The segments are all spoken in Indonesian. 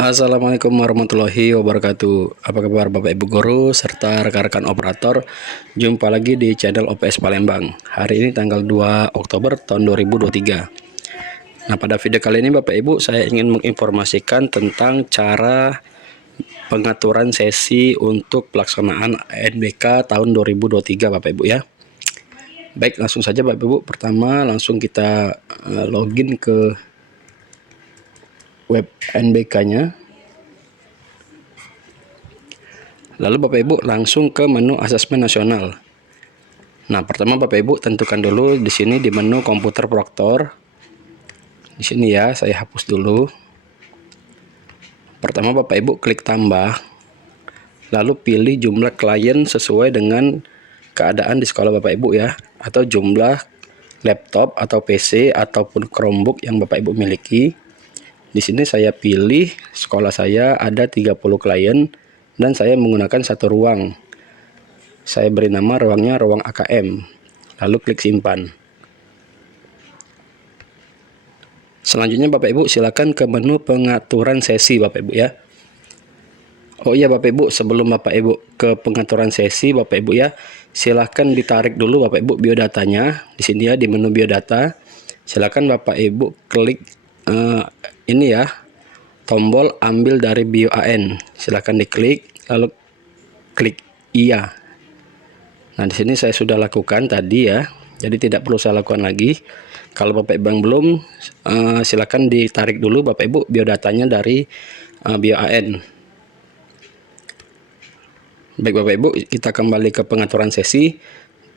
Assalamualaikum warahmatullahi wabarakatuh. Apa kabar Bapak Ibu guru serta rekan-rekan operator? Jumpa lagi di channel OPS Palembang. Hari ini tanggal 2 Oktober tahun 2023. Nah, pada video kali ini Bapak Ibu saya ingin menginformasikan tentang cara pengaturan sesi untuk pelaksanaan ANBK tahun 2023 Bapak Ibu ya. Baik, langsung saja Bapak Ibu. Pertama langsung kita login ke web NBK-nya. Lalu Bapak Ibu langsung ke menu asesmen nasional. Nah, pertama Bapak Ibu tentukan dulu di sini di menu komputer proktor. Di sini ya, saya hapus dulu. Pertama Bapak Ibu klik tambah. Lalu pilih jumlah klien sesuai dengan keadaan di sekolah Bapak Ibu ya, atau jumlah laptop atau PC ataupun Chromebook yang Bapak Ibu miliki. Di sini saya pilih sekolah saya ada 30 klien dan saya menggunakan satu ruang. Saya beri nama ruangnya ruang AKM. Lalu klik simpan. Selanjutnya Bapak Ibu silakan ke menu pengaturan sesi Bapak Ibu ya. Oh iya Bapak Ibu, sebelum Bapak Ibu ke pengaturan sesi Bapak Ibu ya, silakan ditarik dulu Bapak Ibu biodatanya. Di sini ya di menu biodata. Silakan Bapak Ibu klik ini ya, tombol ambil dari BioAN. Silakan diklik lalu klik iya. Nah, di sini saya sudah lakukan tadi ya. Jadi tidak perlu saya lakukan lagi. Kalau Bapak Ibu yang belum, silakan ditarik dulu Bapak Ibu biodatanya dari BioAN. Baik Bapak Ibu, kita kembali ke pengaturan sesi.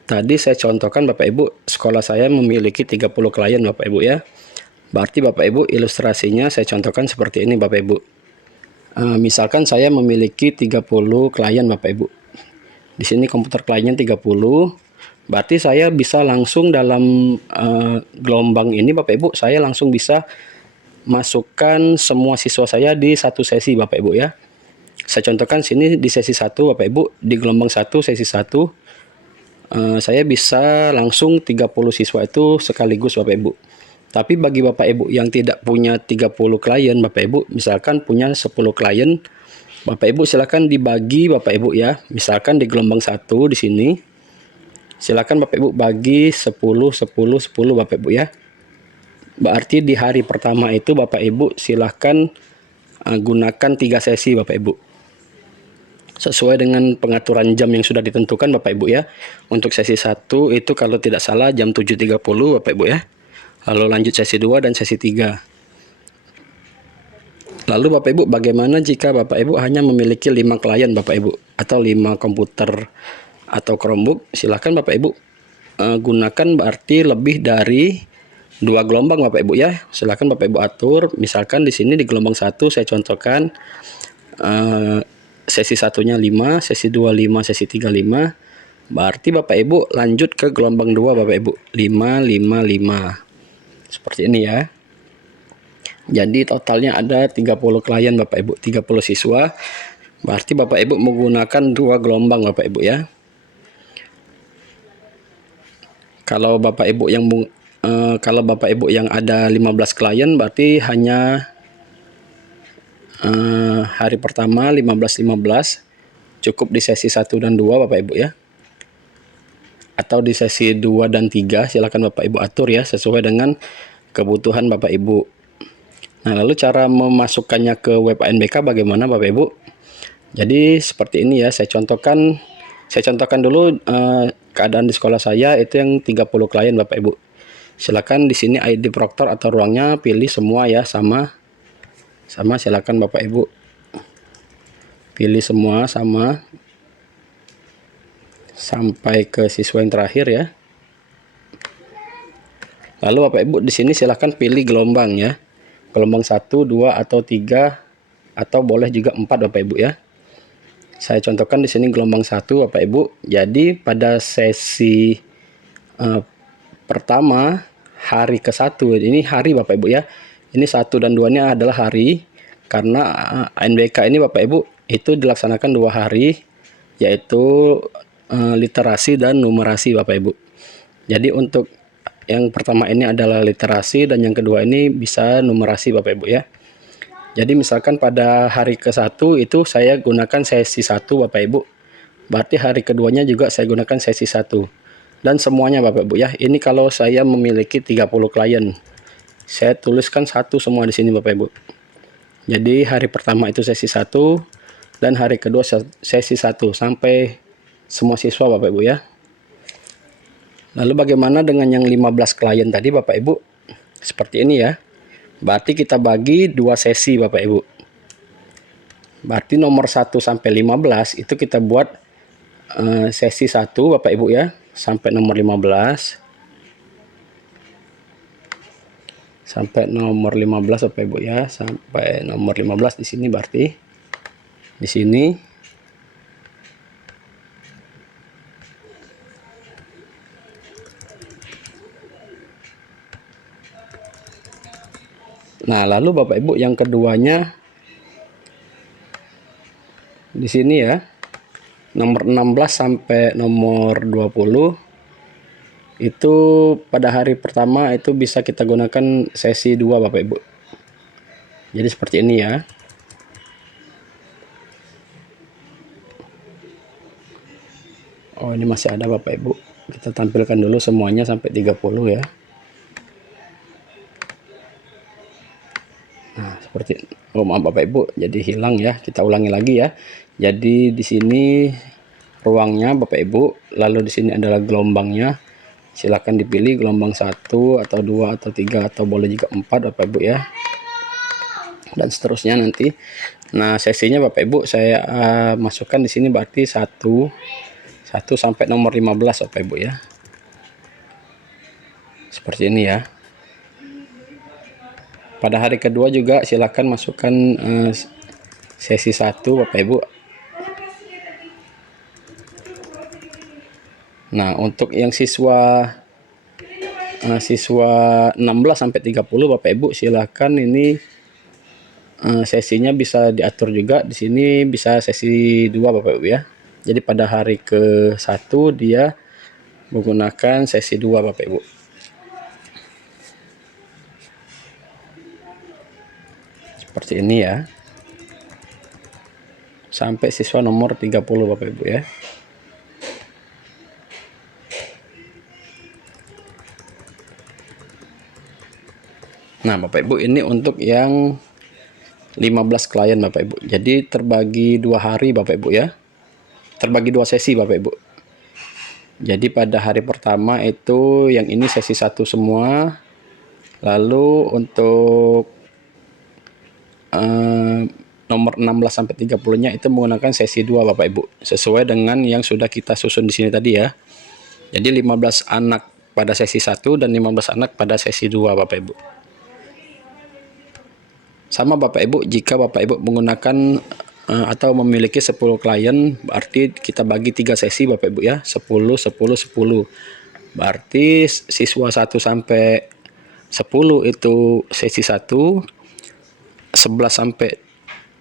Tadi saya contohkan Bapak Ibu, sekolah saya memiliki 30 klien Bapak Ibu ya. Berarti Bapak Ibu ilustrasinya saya contohkan seperti ini Bapak Ibu. Misalkan saya memiliki 30 klien Bapak Ibu. Di sini komputer kliennya 30. Berarti saya bisa langsung dalam gelombang ini Bapak Ibu, saya langsung bisa masukkan semua siswa saya di satu sesi Bapak Ibu ya. Saya contohkan sini di sesi 1 Bapak Ibu, di gelombang 1 sesi 1 saya bisa langsung 30 siswa itu sekaligus Bapak Ibu. Tapi bagi Bapak Ibu yang tidak punya 30 klien Bapak Ibu, misalkan punya 10 klien, Bapak Ibu silakan dibagi Bapak Ibu ya. Misalkan di gelombang 1 di sini, silakan Bapak Ibu bagi 10 10 10 Bapak Ibu ya. Berarti di hari pertama itu Bapak Ibu silahkan gunakan 3 sesi Bapak Ibu. Sesuai dengan pengaturan jam yang sudah ditentukan Bapak Ibu ya. Untuk sesi 1 itu kalau tidak salah jam 7.30 Bapak Ibu ya. Lalu lanjut sesi 2 dan sesi 3. Lalu Bapak Ibu bagaimana jika Bapak Ibu hanya memiliki 5 klien Bapak Ibu atau 5 komputer atau Chromebook? Silahkan Bapak Ibu gunakan berarti lebih dari 2 gelombang Bapak Ibu ya. Silahkan Bapak Ibu atur. Misalkan di sini di gelombang 1 saya contohkan sesi 1-nya 5, sesi 2 5, sesi 3 5. Berarti Bapak Ibu lanjut ke gelombang 2 Bapak Ibu 5 5 5. Seperti ini ya. Jadi totalnya ada 30 klien Bapak Ibu, 30 siswa. Berarti Bapak Ibu menggunakan 2 gelombang Bapak Ibu ya. Kalau Bapak Ibu yang ada 15 klien berarti hanya hari pertama 15 cukup di sesi 1 dan 2 Bapak Ibu ya. Atau di sesi 2 dan 3 silakan Bapak Ibu atur ya sesuai dengan kebutuhan Bapak Ibu. Nah, lalu cara memasukkannya ke web ANBK bagaimana Bapak Ibu? Jadi seperti ini ya, saya contohkan dulu keadaan di sekolah saya itu yang 30 klien Bapak Ibu. Silakan di sini ID proktor atau ruangnya pilih semua ya, sama silakan Bapak Ibu pilih semua sama sampai ke siswa yang terakhir ya. Lalu Bapak Ibu di sini silahkan pilih gelombang ya. Gelombang 1, 2 atau 3 atau boleh juga 4 Bapak Ibu ya. Saya contohkan di sini gelombang 1 Bapak Ibu. Jadi pada sesi pertama hari ke-1 ini hari Bapak Ibu ya. Ini 1 dan 2-nya adalah hari karena ANBK ini Bapak Ibu itu dilaksanakan 2 hari yaitu literasi dan numerasi Bapak Ibu. Jadi untuk yang pertama ini adalah literasi dan yang kedua ini bisa numerasi Bapak Ibu ya. Jadi misalkan pada hari ke-1 itu saya gunakan sesi 1 Bapak Ibu. Berarti hari keduanya juga saya gunakan sesi 1. Dan semuanya Bapak Ibu ya. Ini kalau saya memiliki 30 klien. Saya tuliskan satu semua di sini Bapak Ibu. Jadi hari pertama itu sesi 1 dan hari kedua sesi 1 sampai semua siswa Bapak Ibu ya. Lalu bagaimana dengan yang 15 klien tadi Bapak Ibu? Seperti ini ya. Berarti kita bagi 2 sesi Bapak Ibu. Berarti nomor 1 sampai 15 itu kita buat sesi 1 Bapak Ibu ya, sampai nomor 15. Sampai nomor 15 Bapak Ibu ya, sampai nomor 15 di sini berarti. Di sini. Nah, lalu Bapak Ibu yang keduanya di sini ya. Nomor 16 sampai nomor 20 itu pada hari pertama itu bisa kita gunakan sesi 2 Bapak Ibu. Jadi seperti ini ya. Oh, ini masih ada Bapak Ibu. Kita tampilkan dulu semuanya sampai 30 ya. Nah, seperti maaf Bapak Ibu, jadi hilang ya. Kita ulangi lagi ya. Jadi di sini ruangnya Bapak Ibu, lalu di sini adalah gelombangnya. Silakan dipilih gelombang 1 atau 2 atau 3 atau boleh juga 4 Bapak Ibu ya. Dan seterusnya nanti. Nah, sesinya Bapak Ibu saya masukkan di sini berarti 1 sampai nomor 15 Bapak Ibu ya. Seperti ini ya. Pada hari kedua juga silakan masukkan sesi 1 Bapak Ibu. Nah, untuk yang siswa 16 sampai 30 Bapak Ibu silakan ini sesinya bisa diatur juga. Di sini bisa sesi 2 Bapak Ibu ya. Jadi pada hari ke-1 dia menggunakan sesi 2 Bapak Ibu. Seperti ini ya. Sampai siswa nomor 30 Bapak Ibu ya. Nah, Bapak Ibu ini untuk yang 15 klien Bapak Ibu. Jadi terbagi 2 hari Bapak Ibu ya. Terbagi 2 sesi Bapak Ibu. Jadi pada hari pertama itu yang ini sesi 1 semua. Lalu untuk nomor 16 sampai 30-nya itu menggunakan sesi 2 Bapak Ibu. Sesuai dengan yang sudah kita susun di sini tadi ya. Jadi 15 anak pada sesi 1 dan 15 anak pada sesi 2 Bapak Ibu. Sama Bapak Ibu, jika Bapak Ibu menggunakan atau memiliki 10 klien, berarti kita bagi 3 sesi Bapak Ibu ya, 10, 10, 10. Berarti siswa 1 sampai 10 itu sesi 1, 11 sampai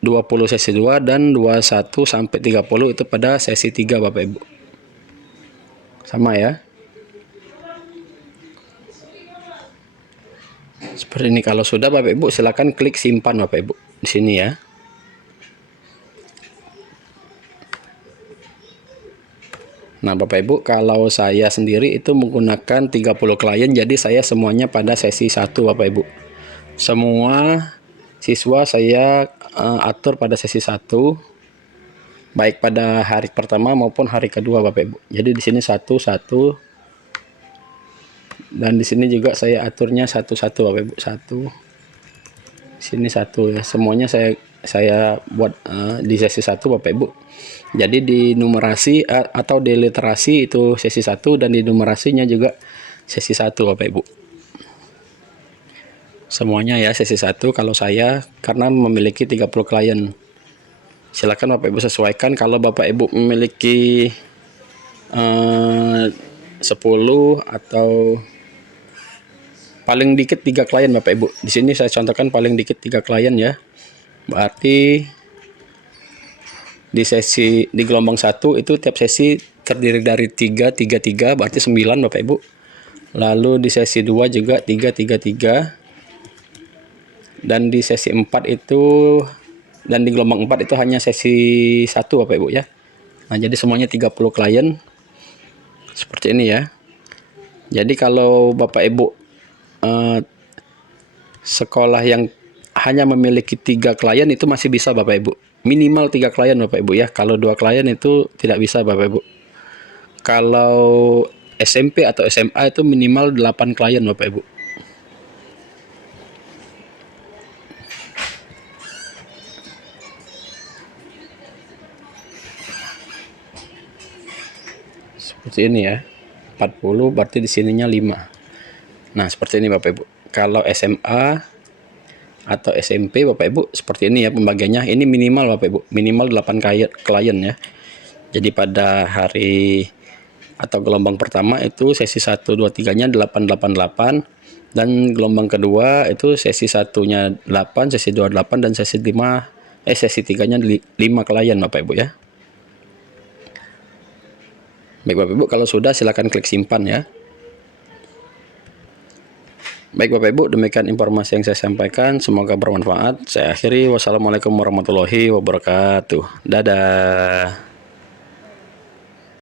20 sesi 2, dan 21 sampai 30 itu pada sesi 3 Bapak Ibu. Sama ya. Seperti ini. Kalau sudah Bapak Ibu silakan klik simpan Bapak Ibu di sini ya. Nah, Bapak Ibu, kalau saya sendiri itu menggunakan 30 klien, jadi saya semuanya pada sesi 1 Bapak Ibu. Semua siswa saya atur pada sesi 1, baik pada hari pertama maupun hari kedua Bapak Ibu. Jadi di sini 1 1, dan di sini juga saya aturnya 1 1 Bapak Ibu. 1 sini 1 ya. Semuanya saya buat di sesi 1 Bapak Ibu. Jadi di numerasi atau di literasi itu sesi 1, dan di numerasinya juga sesi 1 Bapak Ibu. Semuanya ya sesi 1 kalau saya, karena memiliki 30 klien. Silakan Bapak Ibu sesuaikan. Kalau Bapak Ibu memiliki 10 atau paling dikit 3 klien Bapak Ibu. Di sini saya contohkan paling dikit 3 klien ya. Berarti di gelombang 1 itu tiap sesi terdiri dari 3 3 3, berarti 9 Bapak Ibu. Lalu di sesi 2 juga 3 3 3. Dan di sesi 4 itu, dan di gelombang 4 itu hanya sesi 1 Bapak Ibu ya. Nah, jadi semuanya 30 klien seperti ini ya. Jadi kalau Bapak Ibu sekolah yang hanya memiliki 3 klien itu masih bisa Bapak Ibu. Minimal 3 klien Bapak Ibu ya. Kalau 2 klien itu tidak bisa Bapak Ibu. Kalau SMP atau SMA itu minimal 8 klien Bapak Ibu. Seperti ini ya. 40 berarti di sininya 5. Nah, seperti ini Bapak Ibu. Kalau SMA atau SMP Bapak Ibu seperti ini ya pembagiannya. Ini minimal Bapak Ibu, minimal 8 klien ya. Jadi pada hari atau gelombang pertama itu sesi 1 2 3-nya 888 dan gelombang kedua itu sesi 1-nya 8, sesi 2 8 dan sesi 3-nya 5 klien Bapak Ibu ya. Baik Bapak Ibu, kalau sudah silakan klik simpan ya. Baik Bapak Ibu, demikian informasi yang saya sampaikan, semoga bermanfaat. Saya akhiri, wassalamualaikum warahmatullahi wabarakatuh. Dadah.